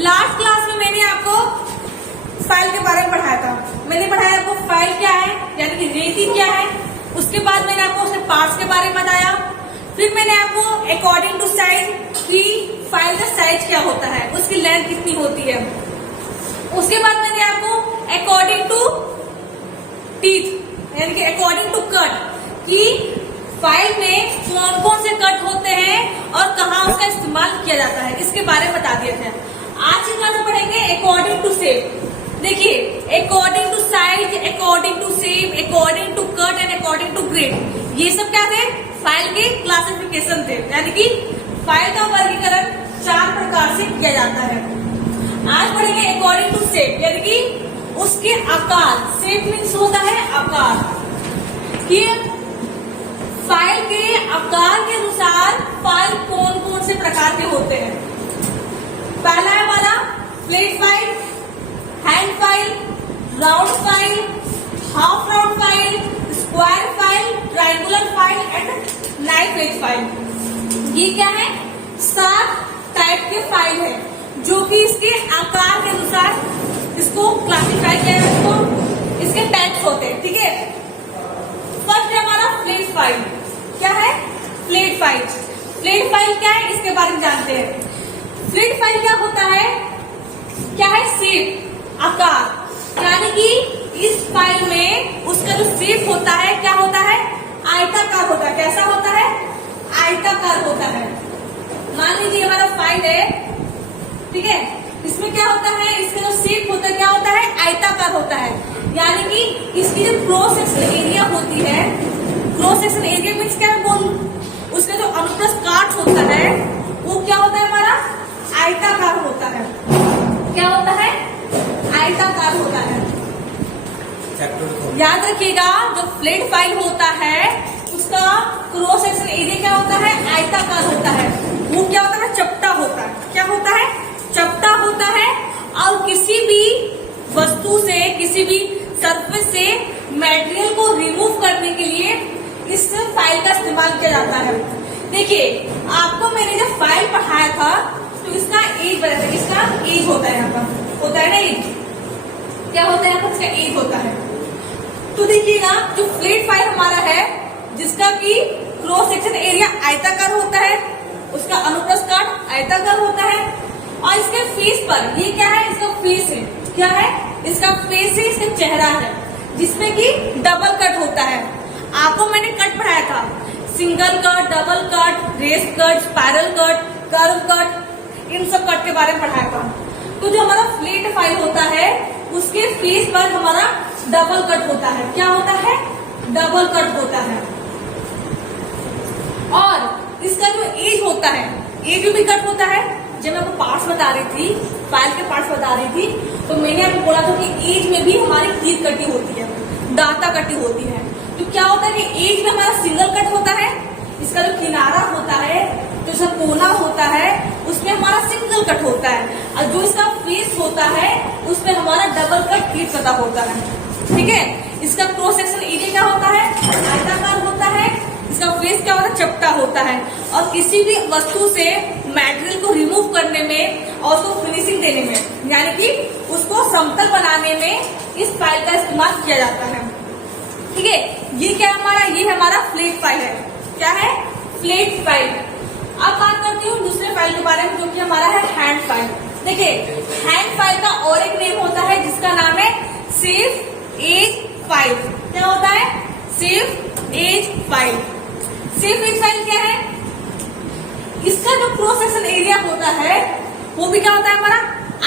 Last class में मैंने आपको फाइल के बारे में पढ़ाया था। मैंने पढ़ाया आपको फाइल क्या है, यानी कि रेती क्या है। उसके बाद मैंने आपको उसके पार्ट्स के बारे में बताया। फिर मैंने आपको अकॉर्डिंग टू साइज की फाइल का साइज क्या होता है, उसकी लेंथ कितनी होती है। उसके बाद मैंने आपको अकॉर्डिंग टू टीथ यानी कि अकॉर्डिंग टू कट की फाइल में कौन कौन से कट होते हैं और कहाँ उसका इस्तेमाल किया जाता है, इसके बारे में बता दिया था। आज की क्लास में पढ़ेंगे अकॉर्डिंग टू शेप। देखिए, according to size, according to shape, according to cut and according to grade, ये सब क्या थे, फाइल के क्लासिफिकेशन थे। यानी कि फाइल का वर्गीकरण 4 प्रकार से किया जाता है। आज पढ़ेंगे अकॉर्डिंग टू शेप, यानी कि उसके आकार। शेप मीन्स होता है आकार, कि फाइल के आकार के अनुसार फाइल कौन कौन से प्रकार के होते हैं। पहला है हमारा flat file, hand file, round file, half round file, square file, triangular file and knife edge file. ये क्या है, 7 टाइप के फाइल है जो कि इसके आकार के अनुसार इसको क्लासिफाई किया है, इसको इसके टाइप्स होते हैं। ठीक है, फर्स्ट है हमारा फ्लैट फाइल। क्या है फ्लैट फाइल? फ्लैट फाइल क्या है, इसके बारे में जानते हैं। फ्लैट फाइल क्या होता है, क्या है, शेप, आकार। यानी कि इस फाइल में उसका जो शेप होता है क्या होता है, आयताकार होता है। कैसा होता है, आयताकार होता है। मान लीजिए हमारा फाइल है, ठीक है, इसमें क्या होता है, इसका जो शेप होता है क्या होता है, आयताकार होता है। यानी कि इसकी जो क्रॉस सेक्शन एरिया होती है, क्रॉस सेक्शन एरिया मीन्स क्या है, उसका जो अनुप्रस्थ काट होता है वो क्या होता है, हमारा आयताकार होता है। क्या होता है, आयताकार होता है। याद रखिएगा, जो फ्लैट फाइल होता है उसका क्रॉस सेक्शन एरिया क्या होता है, आयताकार होता है। वो क्या होता है, चपटा होता है। क्या होता है, चपटा होता है। और किसी भी वस्तु से, किसी भी सरफेस से मटेरियल को रिमूव करने के लिए इस फाइल का इस्तेमाल किया जाता है। देखिए, आपको मैंने जब फाइल पढ़ाया था तो इसका एज बताया था, इसका एज होता है, यहाँ का होता है ना एज। क्या होता है, यहाँ पर इसका एज होता है। तो देखिएगा, जो फ्लैट फाइल हमारा है जिसका कि क्रॉस सेक्शन एरिया आयताकार होता है, उसका अनुप्रस्थ काट आयताकार होता है, और इसके फेस पर, ये क्या है, इसका फेस है। क्या है, इसका फेस है, इसका चेहरा है, जिसमें कि डबल कट होता है। आपको मैंने कट पढ़ाया था, single cut, double cut, race cut, spiral cut, curve cut, इन सब कट के बारे में पढ़ाया था। तो जो हमारा फ्लैट फाइल होता है उसके फेस पर हमारा डबल कट होता है। क्या होता है, डबल कट होता है। और इसका जो एज होता है, एज भी कट होता है। जब मैं आपको पार्ट्स बता रही थी, फाइल के पार्ट्स बता रही थी, तो मैंने आपको बोला था कि एज में भी हमारी टीथ कटी होती है, दांता कटी होती है। तो क्या होता है कि एज में हमारा सिंगल कट होता है, इसका जो किनारा होता है, जो इसका कोना होता है, उसमें हमारा सिंगल कट होता है। और जो इसका फेस होता है उसमें हमारा डबल कट टीथ कटा होता है। ठीक है, इसका क्रॉस सेक्शन एरिया क्या होता है, आयताकार होता है। इसका फेस क्या होता है, चपटा होता है। और किसी भी वस्तु से मटेरियल को रिमूव करने में और उसको फिनिशिंग देने में, यानी कि उसको समतल बनाने में इस फाइल का इस्तेमाल किया जाता है। ठीक है, ये क्या हमारा, ये हमारा फ्लैट फाइल है। क्या है, फ्लैट फाइल। अब बात करती हूँ दूसरे फाइल के बारे में, जो कि हमारा है हैंड फाइल। देखिए, हैंड फाइल का और एक नेम होता है जिसका नाम है शेप एज फाइल। क्या होता है, shape as file. Shape as file क्या है, इसका जो क्रॉस सेक्शन एरिया होता है वो भी क्या होता है, हमारा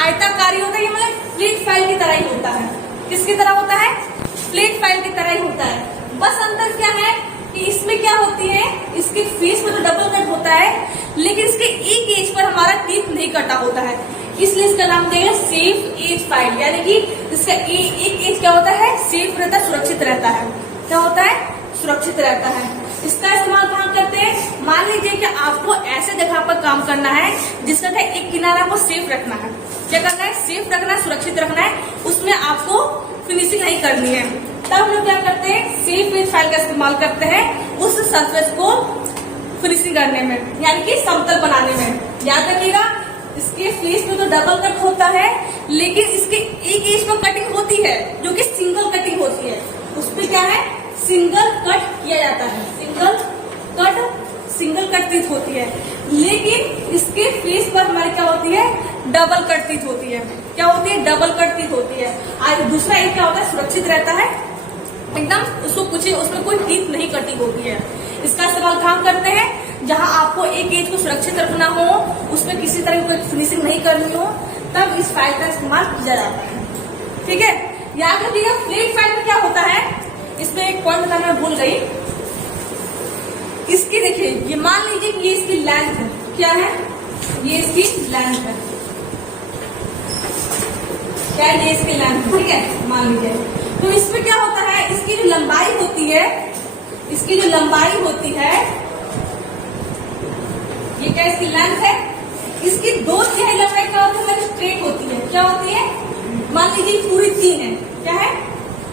आयताकारी होता है। ये मतलब फ्लैट फाइल की तरह ही होता है। किसकी तरह होता है, फ्लैट फाइल की तरह ही होता है। बस अंतर क्या है कि इसमें क्या होती है, इसके फेस पर तो डबल कट होता है, लेकिन इसके एक एज पर हमारा टीथ नहीं कटा होता है, इसलिए इसका नाम देगा सेफ एज फाइल। यानी कि इसका एक एज क्या होता है, सेफ रहता है, सुरक्षित रहता है। क्या होता है, सुरक्षित रहता है। इसका इस्तेमाल कहाँ करते हैं, मान लीजिए कि आपको ऐसे जगह पर काम करना है जिसका क्या एक किनारा को सेफ रखना है। क्या करना है, सेफ रखना है, सुरक्षित रखना है, उसमें आपको फिनिशिंग नहीं करनी है। तब हम लोग क्या करते हैं, सेफ एज फाइल का इस्तेमाल करते हैं उस सरफेस को फिनिशिंग करने में, यानी कि समतल बनाने में। याद रखिएगा, इसके फेस में तो डबल कट होता है, लेकिन इसके एक एज पर कटिंग होती है जो कि सिंगल कटिंग होती है। उस पर क्या है, सिंगल कट किया जाता है, सिंगल कट टीथ होती है। लेकिन इसके फेस पर हमारी क्या होती है, डबल कट टीथ होती है। क्या होती है, डबल कट टीथ होती है। आज दूसरा एक क्या होता है, सुरक्षित रहता है एकदम, उसको कुछ उसमें कोई टीथ नहीं कटिंग होती है। इसका इस्तेमाल कहाँ करते हैं, जहां आपको एक एज को सुरक्षित रखना हो, उसमें किसी तरह की कोई फिनिशिंग नहीं करनी हो, तब इस फाइल का इस्तेमाल किया जाता है। ठीक है, याद रखिएगा फ्लैट फाइल में क्या होता है, इसमें एक पॉइंट बताना मैं भूल गई। इसकी देखिए, ये मान लीजिए कि ये इसकी लेंथ है, क्या है, ये इसकी लेंथ है, क्या ये इसकी लेंथ, ठीक है, मान लीजिए। तो इसमें क्या होता है, इसकी जो लंबाई होती है, इसकी जो लंबाई होती है, ये क्या इसकी लेंथ है, इसकी 2/3 लंबाई क्या होती है, स्ट्रेट होती है। क्या होती है, मान लीजिए पूरी 3 है, क्या है,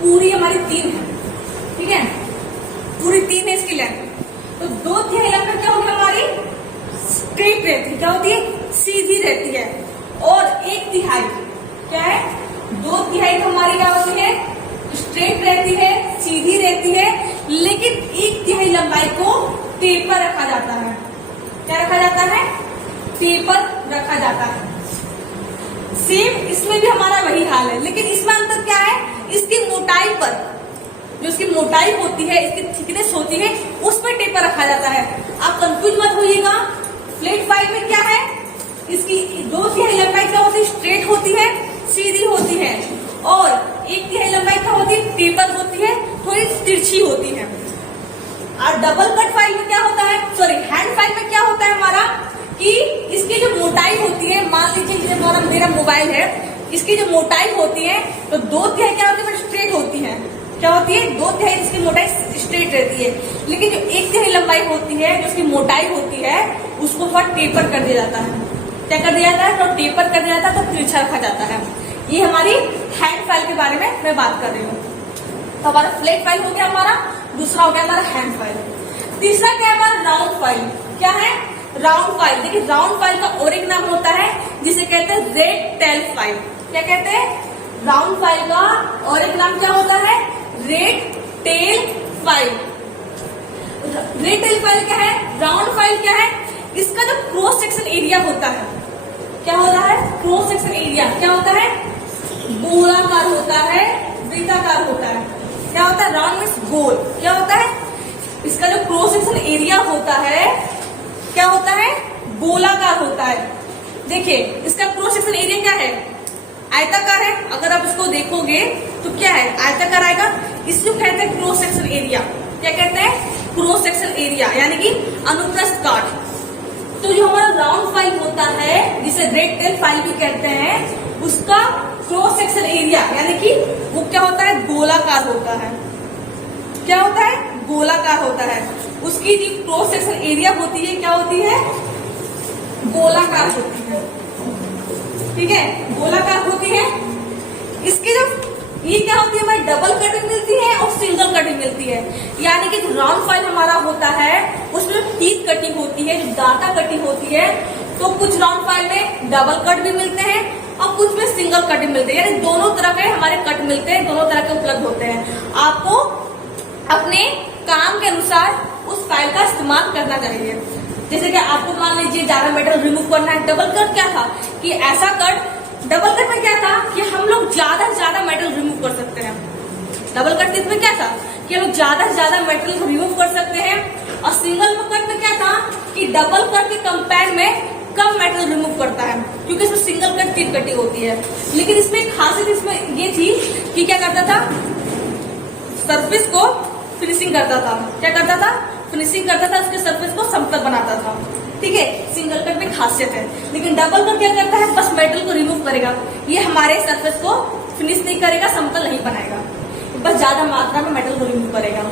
पूरी हमारी 3 है, ठीक है, पूरी 3 है इसकी लेंथ। तो 2/3 लंबाई क्या होगी हमारी, स्ट्रेट रहती है, क्या होती है, सीधी रहती है। और 1/3 क्या है, 2/3 हमारी क्या होती है, स्ट्रेट रहती है, सीधी रहती है। लेकिन 1/3 लंबाई को टेपर रखा जाता है। क्या रखा जाता है, टेपर रखा जाता है। सेम इसमें भी हमारा वही हाल है, लेकिन इसमें अंतर क्या है, इसकी मोटाई पर, जो इसकी मोटाई होती है, इसकी थिकनेस होती है, उस पर टेपर रखा जाता है। आप कंफ्यूज मत होइएगा, फ्लैट फाइल में क्या है, इसकी 2/3 लंबाई क्या होती है, स्ट्रेट होती है, सीधी होती है। और 1/3 लंबाई क्या होती है, टेपर होती है, थोड़ी तिरछी होती है। और डबल कट फाइल में क्या होता है, सॉरी हैंड फाइल में क्या होता है हमारा, कि इसकी जो मोटाई होती है, मान लीजिए ये मेरा मोबाइल है, इसकी जो मोटाई होती है, तो 2/3 क्या होती है, स्ट्रेट होती है। क्या होती है, 2/3 इसकी मोटाई स्ट्रेट रहती है। लेकिन जो 1/3 लंबाई होती है, जो उसकी मोटाई होती है, उसको थोड़ा टेपर कर दिया जाता है। क्या कर दिया जाता है, तो टेपर कर दिया जाता है, तो तिरछा रखा जाता है। ये हमारी हैंड फाइल के बारे में मैं बात कर रही हूँ। तो हमारा फ्लैट फाइल हो गया हमारा, दूसरा हो गया हमारा हैंड फाइल। तीसरा क्या है हमारा, राउंड फाइल। क्या है, राउंड फाइल। देखिए राउंड फाइल का और एक नाम होता है जिसे कहते हैं रेड टेल फाइल। क्या कहते हैं, राउंड फाइल का और एक नाम क्या होता है, red tell file. Red tell file क्या है, राउंड फाइल क्या है, इसका जो क्रॉस सेक्शन एरिया होता है, क्या होता है, क्रॉस सेक्शन एरिया क्या होता है, गोलाकार होता है, वृत्ताकार होता है। क्या होता है, राउंड मीन्स गोल। क्या होता है, इसका जो क्रॉस सेक्शन एरिया होता है क्या होता है, गोलाकार होता है। देखिए इसका क्रॉस सेक्शन एरिया क्या है, आयताकार है। अगर आप इसको देखोगे तो क्या है, आयताकार आएगा। इसको कहते हैं क्रॉस सेक्शन एरिया। क्या कहते हैं, क्रॉस सेक्शन एरिया, यानी कि अनुप्रस्थ काट। तो जो हमारा राउंड फाइल होता है, जिसे रेड टेल फाइल भी कहते हैं, उसका क्रॉस सेक्शन एरिया यानी कि वो क्या होता है, गोलाकार होता है। क्या होता है, गोलाकार होता है। उसकी जो क्रॉस सेक्शन एरिया होती है क्या होती है, गोलाकार होती है। ठीक है, गोलाकार होती है। इसकी जो ये क्या होती है, हमारी डबल कटिंग मिलती है और सिंगल कटिंग मिलती है। यानी कि जो राउंड फाइल हमारा होता है उसमें टीथ कटिंग होती है, जो डाटा कटिंग होती है। तो कुछ राउंड फाइल में डबल कट भी मिलते हैं और कुछ में सिंगल कट भी मिलते हैं, यानी दोनों तरह के हमारे कट मिलते हैं, दोनों तरह के उपलब्ध होते हैं। आपको अपने काम के अनुसार उस फाइल का इस्तेमाल करना चाहिए। जैसे कि आपको मान लीजिए ज्यादा मेटल रिमूव करना है, डबल कट क्या था कि ऐसा कट, डबल कट में क्या था कि हम लोग ज्यादा से ज्यादा मेटल रिमूव कर सकते हैं। डबल कट में क्या था कि हम लोग ज्यादा से ज्यादा मेटल को रिमूव कर सकते हैं। और सिंगल कट में क्या था कि डबल कट के कंपेयर में कम मेटल रिमूव करता है, क्योंकि इसमें सिंगल कट टीथ कटिंग होती है। लेकिन इसमें एक खासियत इसमें ये थी कि क्या करता था, सरफेस को फिनिशिंग करता था। क्या करता था, फिनिशिंग करता था, उसके सरफेस को समतल बनाता था। ठीक है, सिंगल कट में खासियत है। लेकिन डबल कट क्या करता है, बस मेटल को रिमूव करेगा, ये हमारे सरफेस को फिनिश नहीं करेगा, समतल नहीं बनाएगा, बस ज्यादा मात्रा में मेटल को रिमूव करेगा।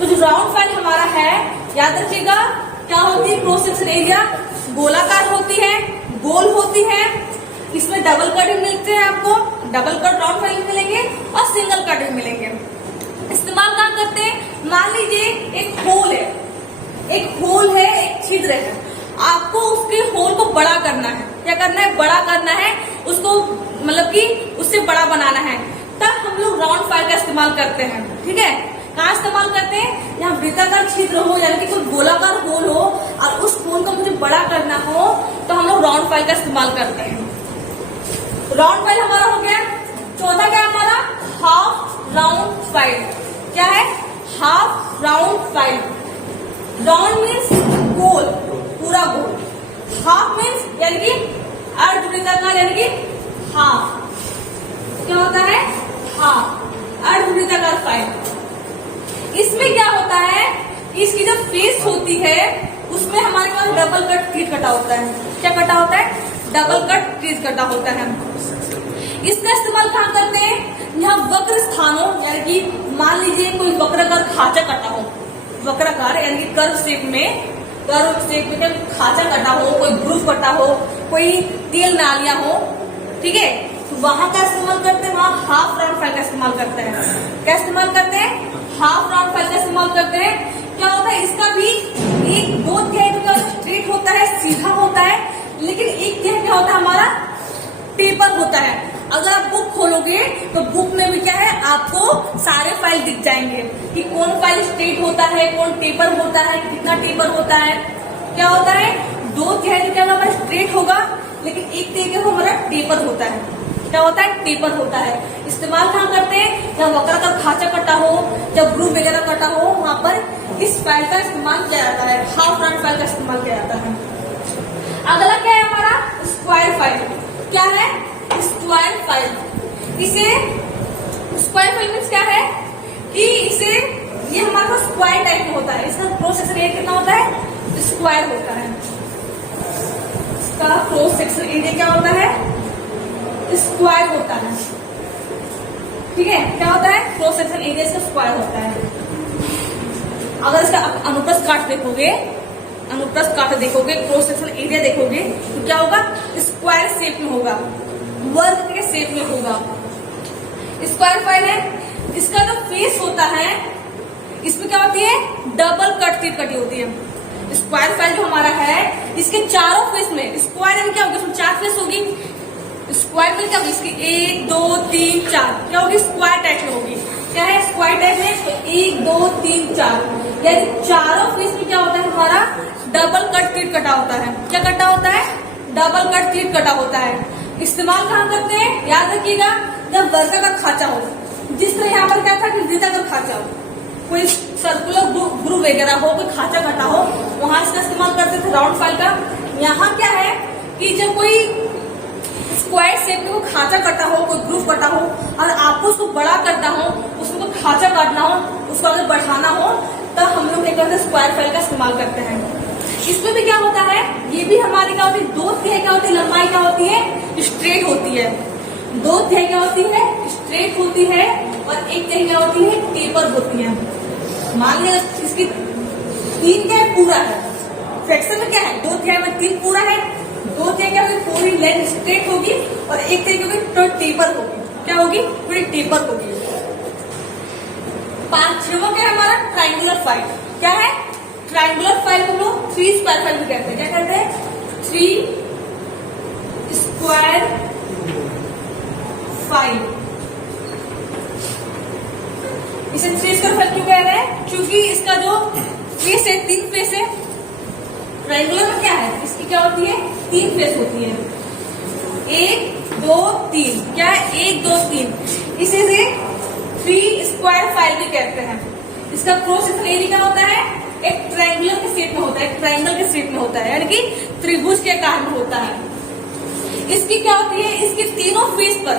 तो जो राउंड फाइल हमारा है, याद रखिएगा क्या होती है, क्रॉस सेक्शन एरिया गोलाकार होती है, गोल होती है। इसमें डबल कट भी मिलते हैं, आपको डबल कट राउंड फाइल मिलेंगे और सिंगल कट भी मिलेंगे। इस्तेमाल कहाँ करते हैं, मान लीजिए एक होल है, एक छिद्र है, आपको उसके होल को बड़ा करना है। क्या करना है, बड़ा करना है उसको, मतलब कि उससे बड़ा बनाना है, तब हम लोग राउंड फाइल का इस्तेमाल करते हैं। ठीक है, कहाँ इस्तेमाल करते हैं? यहाँ वृत्ताकार छिद्र हो, यानी कि कोई गोलाकार होल हो और उस होल को मुझे बड़ा करना हो तो हम लोग राउंड फाइल का इस्तेमाल करते हैं। राउंड फाइल हमारा हो गया। चौथा क्या हमारा? Half round file. क्या है? Half round file. Round means गोल, पूरा गोल। हाफ मीन्स यानी कि अर्धवृत्ताकार, यानी कि हाफ। क्या होता है? हाफ अर्धवृत्ताकार फाइल। इसमें क्या होता है? इसकी जो फेस होती है उसमें हमारे पास डबल कट क्रीज कटा होता है। क्या कटा होता है? डबल कट क्रीज कटा होता है। इसका इस्तेमाल कहाँ करते हैं? यहाँ वक्र स्थानों, यानी कि मान लीजिए कोई वक्राकार खाचा कटा हो, वक्राकार यानी कि कर्व शेप में खाचा कटा हो, कोई ग्रूव कटा हो, कोई तेल नालियां हो, ठीक है, तो वहां का इस्तेमाल करते हैं, वहां हाफ राउंड फाइल का इस्तेमाल करते हैं। क्या इस्तेमाल करते हैं? हाफ राउंड फाइल का इस्तेमाल करते हैं। क्या होता है? इसका भी एक दो तिहाई तो क्या होता है? स्ट्रेट होता है, सीधा होता है, लेकिन एक तिहाई क्या होता है? हमारा टेपर होता है। अगर आप बुक खोलोगे तो बुक में भी क्या है? आपको सारे फाइल दिख जाएंगे कि कौन फाइल स्ट्रेट होता है, कौन टेपर होता है, कितना टेपर होता है। क्या होता है? दो तिहाई तो क्या हमारा स्ट्रेट होगा, लेकिन एक तिहाई को हमारा टेपर होता है। क्या होता है? टेपर होता है। इस्तेमाल कहाँ करते हैं? जब वक्राकार खाचा कटा हो, जब ग्रूव वगैरह कटा हो, वहां पर इस फाइल का इस्तेमाल किया जाता है, हाफ राउंड फाइल का इस्तेमाल किया जाता है। अगला क्या है हमारा? Square file. क्या है? Square file. इसे स्क्वायर फाइल मीन्स क्या है कि इसे, ये हमारे पास स्क्वायर टाइप में होता है। इसका क्रॉस सेक्शन एरिया कितना होता है? स्क्वायर होता है। इसका क्रॉस सेक्शन एरिया क्या होता है? स्क्वायर होता है। ठीक है, क्या होता है? क्रॉस सेक्शन एरिया इसका स्क्वायर होता है। अगर इसका अनुप्रस्थ काट देखोगे, अनुप्रस्थ काट देखोगे, क्रॉस सेक्शन एरिया देखोगे तो क्या होगा? स्क्वायर शेप में होगा, वर्ग के शेप में होगा। स्क्वायर फाइल है। इसका जो फेस होता है इसमें क्या होती है? डबल कट क्रीज कटी होती है। स्क्वायर फाइल जो हमारा है इसके चारों फेस में, स्क्वायर में क्या होगी? इसमें 4 फेस होगी। स्क्वायर में क्या होगी? इसकी 1 2 3 4 क्या होगी? स्क्वायर टाइप में होगी। क्या है? स्क्वायर टाइप में। तो 1 2 3 4 यानी चारों फेस में क्या होता है? हमारा डबल कट क्रीज कटा होता है। क्या कटा होता है? डबल कट क्रीज कटा होता है। इस्तेमाल कहाँ करते हैं? याद रखिएगा, जब वर्गाकार खाचा हो, जिस तरह यहाँ पर क्या था कि वृत्ताकार खाचा हो, कोई सर्कुलर ग्रूव वगैरह हो, कोई खाचा कटा हो, वहां इसका इस्तेमाल करते थे राउंड फाइल का। यहाँ क्या है कि जब कोई स्क्वायर शेप में कोई खाचा कटा हो, कोई ग्रूव कटा हो और आपको उसको बड़ा करना हो, उसको कोई खाचा काटना हो, उसको अगर बढ़ाना हो, तब हम लोग क्या करते हैं? स्क्वायर फाइल का इस्तेमाल करते हैं। इसमें भी क्या होता है? ये भी हमारी क्या होती है? दो तिहाई क्या होती है? लंबाई क्या होती है? स्ट्रेट होती है। दो तिहाई क्या होती है? स्ट्रेट होती है और एक तिहाई क्या होती है? टेपर होती है। मान लिया इसकी 3 क्या है? पूरा है। फ्रैक्शन में क्या है? 2 तिहाई में 3 पूरा है। 2 तिहाई क्या होगी? पूरी लेंथ स्ट्रेट होगी और एक तिहाई क्या होगी? थोड़ी टेपर होगी। क्या होगी? थोड़ी टेपर होगी। 5वां क्या है हमारा? Triangular file. क्या है? ट्राइंगुलर फाइल को लोग 3 स्क्वायर फाइल भी कहते हैं। क्या कहते हैं? 3 स्क्वायर फाइल। इसे 3 स्क्वायर फाइल क्यों कह रहे हैं? क्योंकि इसका जो फेस है 3 फेस है। ट्राइंगुलर में क्या है? इसकी क्या होती है? 3 फेस होती है। 1 2 3 क्या है? 1 2 3। इसे 3 स्क्वायर फाइल भी कहते हैं। इसका क्रॉस सेक्शन एरिया क्या होता है? एक ट्रायंगुलर के शेप में होता है, ट्रायंगल के शेप में होता है, यानी कि त्रिभुज के आकार में होता है। इसकी क्या होती है? इसके तीनों फेस पर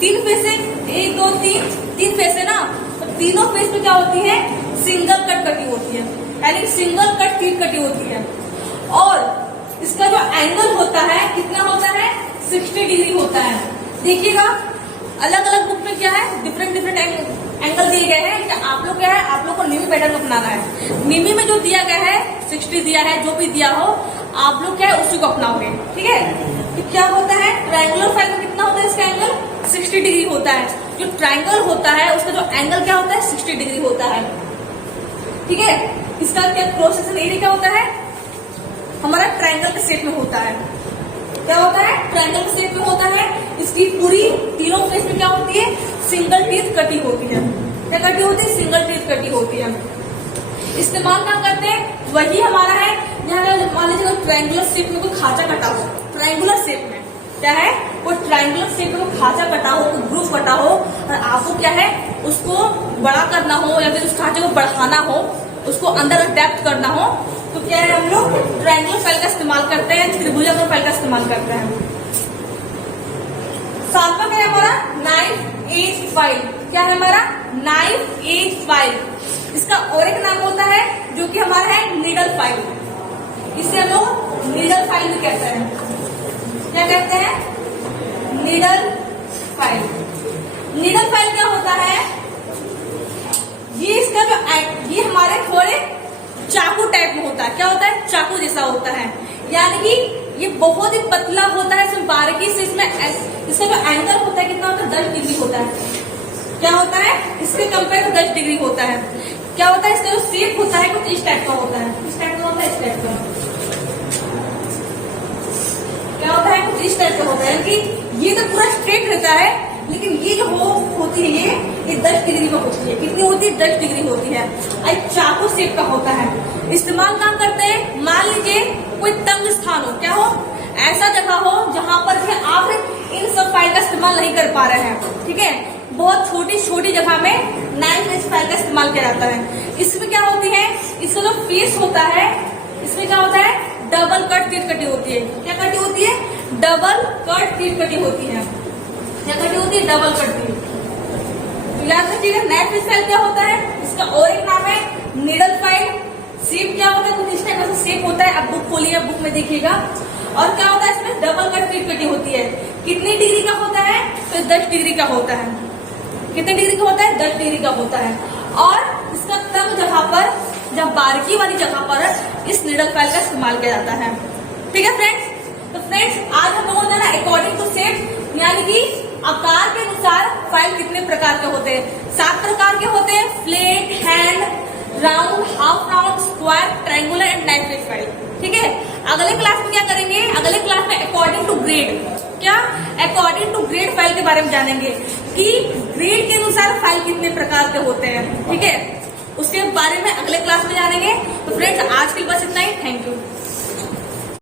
3 फेस है, 1 2 3 फेस है ना, तो तीनों फेस में क्या होती है? सिंगल कट कटी होती है, यानी सिंगल कट क्रीज कटी होती है। और इसका जो एंगल होता है कितना होता है? 60 डिग्री होता है। देखिएगा अलग अलग बुक में क्या है? डिफरेंट एंगल दिए गए हैं। आप लोग क्या है? आप लोग को निमी पैटर्न अपनाना है। निमी में जो दिया गया है 60 दिया है, जो भी दिया हो आप लोग क्या है उसी को अपनाओगे। ठीक है, तो क्या होता है? ट्रायंगुलर फाइल में कितना होता है? इसका एंगल 60 डिग्री होता है। जो ट्रायंगल होता है उसका जो एंगल क्या होता है? 60 डिग्री होता है। ठीक है, इसका क्या क्रॉस सेक्शन एरिया क्या होता है? हमारा ट्रायंगल के शेप में होता है। क्या होता है, ट्रायंगल शेप में होता है। इसकी पूरी तीनों फेस में क्या होती है, सिंगल टीथ कटी होती है। क्या कटी होती है, सिंगल टीथ कटी होती है। इस्तेमाल क्या करते हैं, वही हमारा है। यहाँ मान लीजिए ट्रायंगुलर शेप में कोई खांचा कटा हो, ट्रायंगुलर शेप में क्या है, वो ट्रायंगुलर शेप में खांचा कटा हो, ग्रूव कटा हो, और आपको क्या है उसको बड़ा करना हो या फिर उस खांचे को बढ़ाना हो, उसको अंदर अडेप्ट करना हो, तो क्या है हम लोग ट्रायंगुलर फाइल का इस्तेमाल करते हैं, त्रिभुजाकार फाइल का इस्तेमाल करते हैं। सातवां क्या है हमारा, नाइफ एज फाइल। क्या है हमारा, नाइफ एज फाइल। इसका और एक नाम होता है जो कि हमारा है नीडल फाइल। इसे हम लोग नीडल फाइल भी कहते हैं। क्या कहते हैं, नीडल फाइल। नीडल फाइल क्या होता है, ये इसका जो ये हमारे थोड़े चाकू टाइप में होता है। क्या होता है, चाकू जैसा होता है, यानी कि ये बहुत ही पतला होता है। इसमें बारीकी से इसका जो एंगल होता है कितना होता है, 10 डिग्री होता है। क्या होता है, इसके कंपेयर 10 डिग्री होता है। क्या होता है, इसका जो शेप होता है कुछ इस टाइप का होता है। इस टाइप का होता है, इस टाइप का क्या होता है, कुछ इस टाइप का होता है कि ये तो पूरा स्ट्रेट रहता है, लेकिन ये जो होती है ये 10 डिग्री में होती है। कितनी होती है, 10 डिग्री होती है। और चाकू शेप का होता है। इस्तेमाल काम करते हैं, मान लीजिए कोई तंग स्थान हो, क्या हो, ऐसा जगह हो जहां पर कि आप इन सब फाइल का इस्तेमाल नहीं कर पा रहे हैं। ठीक है, बहुत छोटी छोटी जगह में नाइफ एज फाइल का इस्तेमाल किया जाता है। इसमें क्या होती है, इसका जो फेस होता है, इसमें क्या होता है, डबल कट टीथ कटी होती है। क्या कटी होती है, डबल कट टीथ कटी होती है। क्या कटी होती है, डबल कट टीथ। तो याद रखिएगा, नाइफ एज फाइल क्या होता है, इसका और एक नाम है नीडल फाइल। शेप क्या होता है, कुछ इस टाइप का शेप होता है। आप बुक खोलिए, बुक में देखिएगा। और क्या होता है, इसमें डबल कट टीथ कटी होती है। कितनी डिग्री का होता है, तो 10 डिग्री का होता है। कितने डिग्री का होता है, 10 डिग्री का होता है। और इसका तंग जगह पर, जब बारीकी वाली जगह पर इस नीडल फाइल का इस्तेमाल किया जाता है। ठीक है फ्रेंड्स, तो फ्रेंड्स आज हम लोगों ने ना अकॉर्डिंग टू शेप यानी कि आकार के अनुसार फाइल कितने प्रकार के होते हैं, 7 प्रकार के होते हैं। Flat, hand, round, half round, square, triangular and knife edge file. ठीक है, अगले क्लास में क्या करेंगे, अगले क्लास में अकॉर्डिंग टू ग्रेड, क्या अकॉर्डिंग टू ग्रेड फाइल के बारे में जानेंगे कि ग्रेड के अनुसार फाइल कितने प्रकार के होते हैं। ठीक है, उसके बारे में अगले क्लास में जानेंगे। तो फ्रेंड्स आज के लिए बस इतना ही। Thank you.